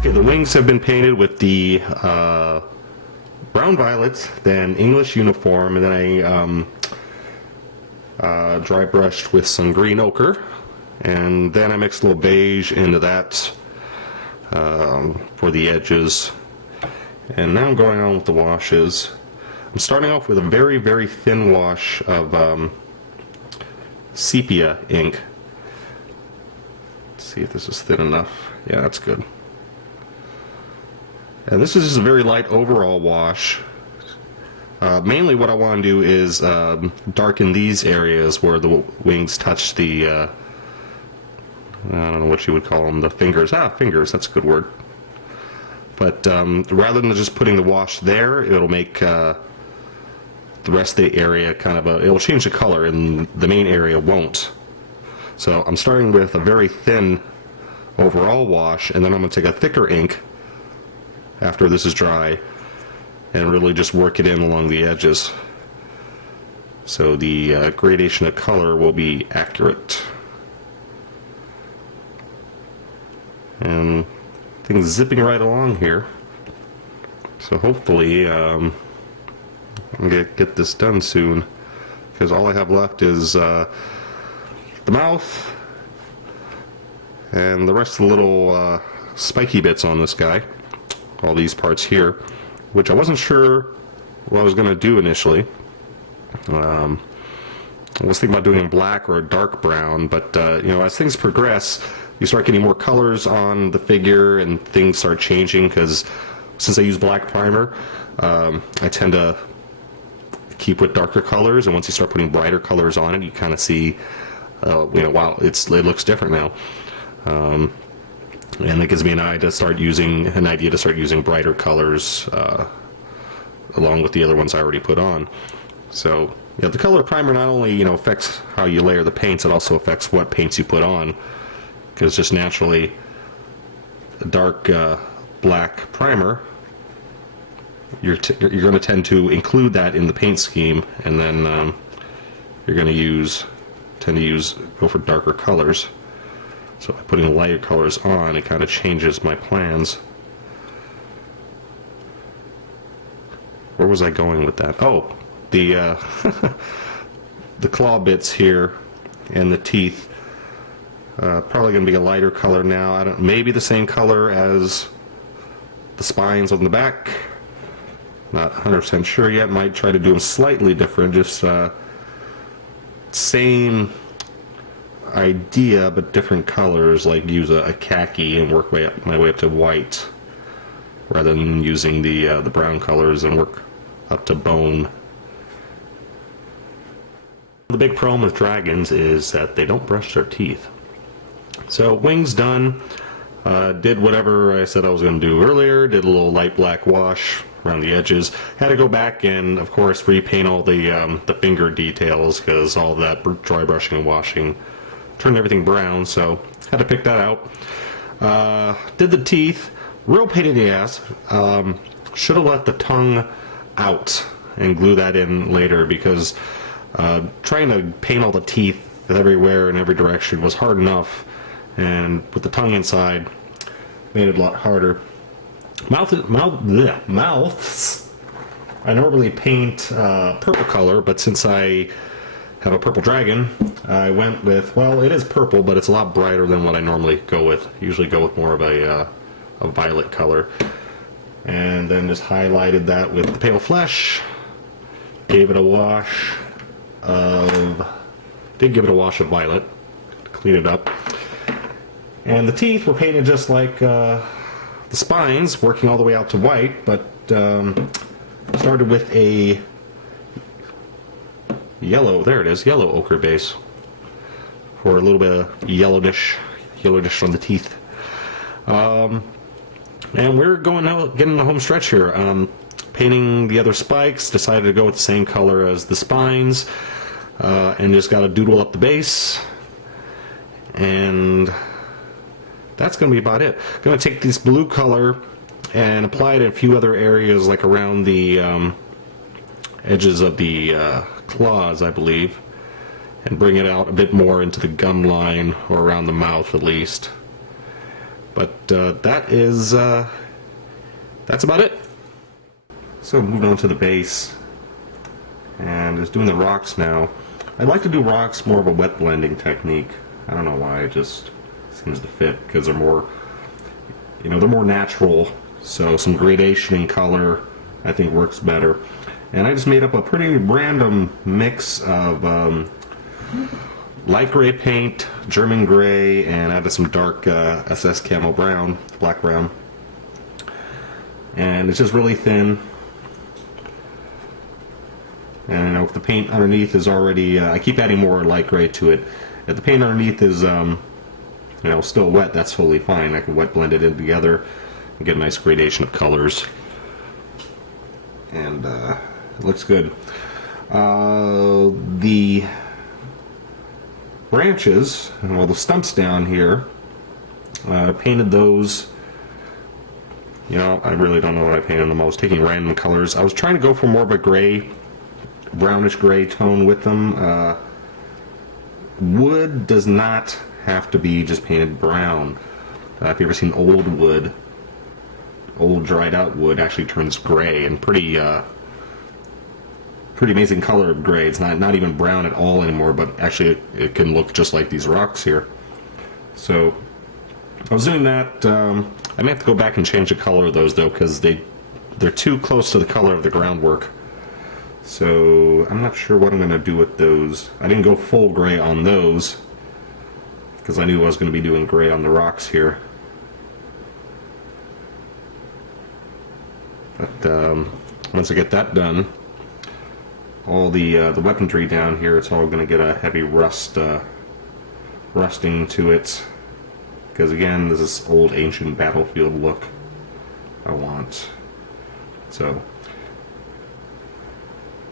Okay, the wings have been painted with the brown violets, then English uniform, and then I dry brushed with some green ochre, and then I mixed a little beige into that for the edges. And now I'm going on with the washes. I'm starting off with a very, very thin wash of sepia ink. Let's see if this is thin enough. Yeah, that's good. And this is just a very light overall wash. Mainly what I want to do is darken these areas where the wings touch the, I don't know what you would call them, the fingers. Fingers, that's a good word. But rather than just putting the wash there, it'll make the rest of the area kind of it'll change the color and the main area won't. So I'm starting with a very thin overall wash, and then I'm going to take a thicker ink after this is dry and really just work it in along the edges. So the gradation of color will be accurate. And things zipping right along here. So hopefully I'm gonna get this done soon, because all I have left is the mouth and the rest of the little spiky bits on this guy. All these parts here, which I wasn't sure what I was going to do initially. I was thinking about doing black or a dark brown, but you know, as things progress, you start getting more colors on the figure and things start changing, because since I use black primer, I tend to keep with darker colors, and once you start putting brighter colors on it, you kind of see, you know, wow, it looks different now. And it gives me an idea to start using brighter colors along with the other ones I already put on. So, you know, the color primer not only, you know, affects how you layer the paints, it also affects what paints you put on, because just naturally a dark black primer, you're going to tend to include that in the paint scheme, and then you're going to go for darker colors. So by putting lighter colors on, it kind of changes my plans. Where was I going with that? Oh, the the claw bits here and the teeth. Probably going to be a lighter color now. Maybe the same color as the spines on the back. Not 100% sure yet. Might try to do them slightly different. Just same idea but different colors, like use a khaki and work my way up to white, rather than using the brown colors and work up to bone. The big problem with dragons is that they don't brush their teeth. So wings done. Did whatever I said I was going to do earlier. Did a little light black wash around the edges. Had to go back and of course repaint all the finger details, because all that dry brushing and washing turned everything brown, so had to pick that out. Did the teeth, real pain in the ass. Should have let the tongue out and glue that in later, because trying to paint all the teeth everywhere in every direction was hard enough, and with the tongue inside made it a lot harder. Mouths. I normally paint purple color, but since I have a purple dragon, I went with, well, it is purple, but it's a lot brighter than what I normally go with. Usually go with more of a violet color. And then just highlighted that with the pale flesh. Gave it a wash of violet. Clean it up. And the teeth were painted just like the spines, working all the way out to white, but started with a yellow, there it is, yellow ochre base for a little bit of yellowish on the teeth. And we're going out, getting the home stretch here. Painting the other spikes, decided to go with the same color as the spines, and just got to doodle up the base, and that's going to be about it. Going to take this blue color and apply it in a few other areas, like around the edges of the claws, I believe, and bring it out a bit more into the gum line, or around the mouth at least. But that's about it. So moving on to the base, and just doing the rocks now. I'd like to do rocks more of a wet blending technique. I don't know why, it just seems to fit because they're more, they're more natural. So some gradation in color, I think, works better. And I just made up a pretty random mix of light gray paint, German gray, and added some dark SS camo brown, black brown. And it's just really thin. And if the paint underneath is already, I keep adding more light gray to it. If the paint underneath is, still wet, that's totally fine. I can wet blend it in together and get a nice gradation of colors. And it looks good. The branches, well, the stumps down here, painted those. I really don't know what I painted them. I was taking random colors. I was trying to go for more of a gray, brownish gray tone with them. Wood does not have to be just painted brown. If you've ever seen old wood, old dried out wood actually turns gray, and pretty amazing color of gray. It's not even brown at all anymore, but actually it can look just like these rocks here. So I was doing that. I may have to go back and change the color of those though, because they're too close to the color of the groundwork. So I'm not sure what I'm going to do with those. I didn't go full gray on those because I knew I was going to be doing gray on the rocks here. But once I get that done, all the weaponry down here, it's all going to get a heavy rusting to it. Because again, this is old ancient battlefield look I want. So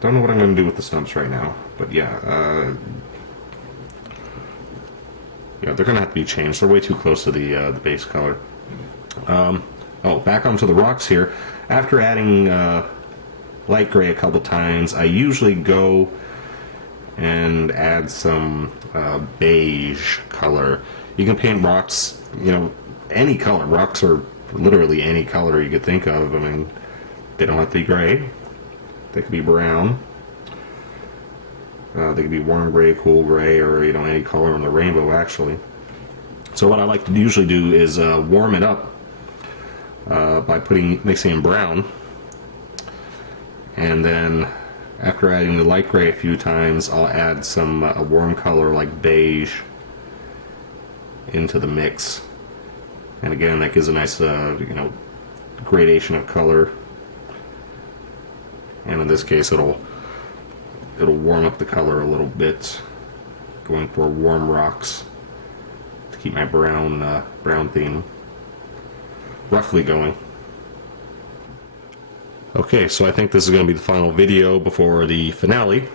don't know what I'm going to do with the stumps right now, but yeah, they're going to have to be changed. They're way too close to the base color. Oh, back onto the rocks here. After adding light gray a couple times, I usually go and add some beige color. You can paint rocks, any color. Rocks are literally any color you could think of. I mean, they don't have to be gray. They could be brown. They could be warm gray, cool gray, or any color in the rainbow actually. So what I like to usually do is warm it up by mixing in brown, and then after adding the light gray a few times, I'll add some a warm color like beige into the mix. And again, that gives a nice gradation of color. And in this case, it'll warm up the color a little bit, going for warm rocks to keep my brown theme roughly going. Okay, so I think this is going to be the final video before the finale.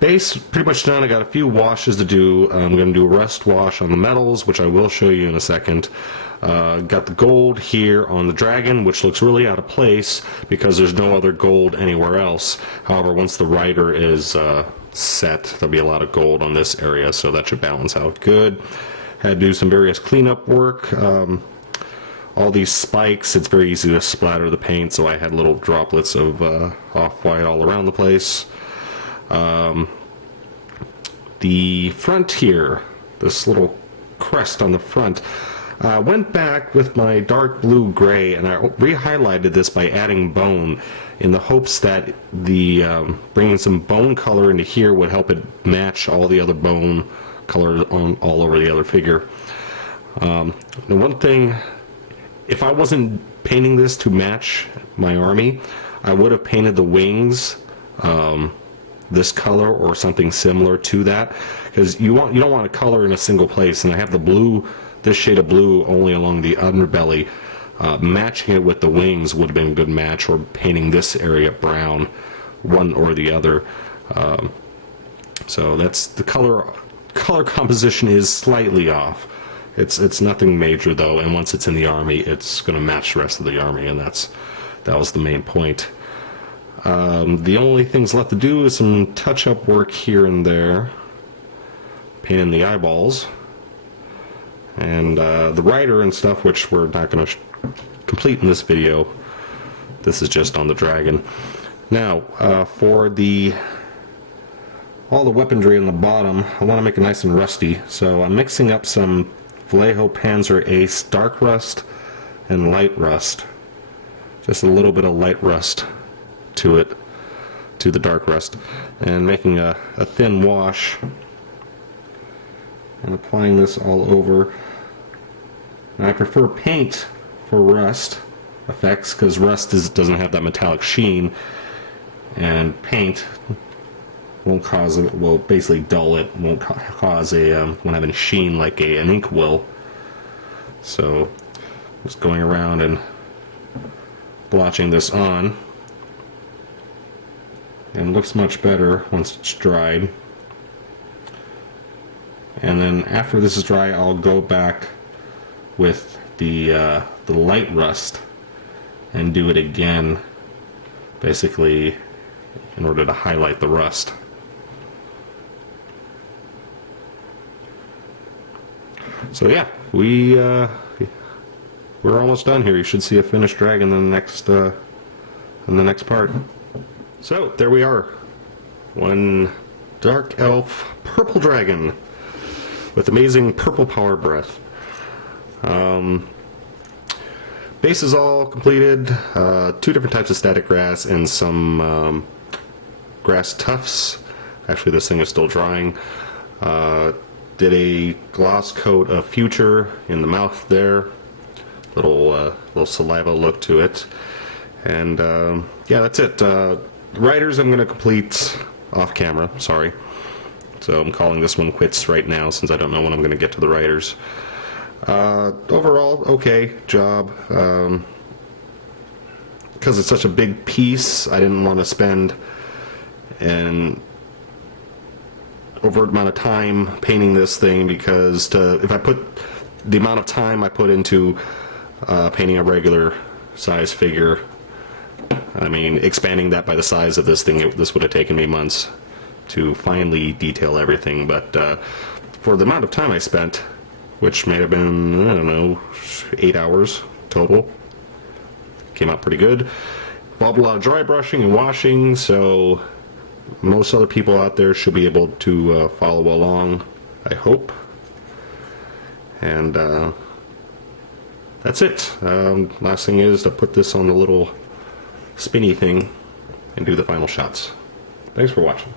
Base pretty much done. I got a few washes to do. I'm going to do a rust wash on the metals, which I will show you in a second. Got the gold here on the dragon, which looks really out of place because there's no other gold anywhere else. However, once the rider is set, there'll be a lot of gold on this area, so that should balance out good. Had to do some various cleanup work. All these spikes, it's very easy to splatter the paint, so I had little droplets of off-white all around the place. The front here, this little crest on the front, went back with my dark blue gray, and I re-highlighted this by adding bone in the hopes that the bringing some bone color into here would help it match all the other bone color all over the other figure. The one thing, if I wasn't painting this to match my army, I would have painted the wings this color or something similar to that, because you don't want a color in a single place, and I have the blue, this shade of blue, only along the underbelly. Matching it with the wings would have been a good match, or painting this area brown, one or the other. So that's the color composition is slightly off. It's nothing major though, and once it's in the army, it's going to match the rest of the army, and that was the main point. The only things left to do is some touch-up work here and there, painting the eyeballs. And the rider and stuff, which we're not going to complete in this video. This is just on the dragon. Now, for all the weaponry on the bottom, I want to make it nice and rusty. So I'm mixing up some Vallejo Panzer Ace dark rust and light rust. Just a little bit of light rust to it, to the dark rust, and making a thin wash and applying this all over. And I prefer paint for rust effects because rust doesn't have that metallic sheen, and paint won't cause it, will basically dull it, won't cause won't have any sheen like an ink will. So just going around and blotching this on, and it looks much better once it's dried. And then after this is dry, I'll go back with the light rust and do it again, basically in order to highlight the rust. So yeah, we're almost done here. You should see a finished dragon in the next part. So there we are, one dark elf purple dragon with amazing purple power breath. Base is all completed. 2 different types of static grass and some grass tufts. Actually, this thing is still drying. Did a gloss coat of Future in the mouth there. Little saliva look to it. And yeah, that's it. Riders I'm going to complete off camera, sorry. So I'm calling this one quits right now since I don't know when I'm going to get to the riders. Overall, okay job. Because it's such a big piece, I didn't want to spend an overt amount of time painting this thing, because if I put the amount of time I put into painting a regular size figure, I mean, expanding that by the size of this thing, this would have taken me months to finally detail everything. But for the amount of time I spent, which may have been, I don't know, 8 hours total, came out pretty good. Involved a lot of dry brushing and washing, so most other people out there should be able to follow along, I hope. And that's it. Last thing is to put this on the little spinny thing and do the final shots. Thanks for watching.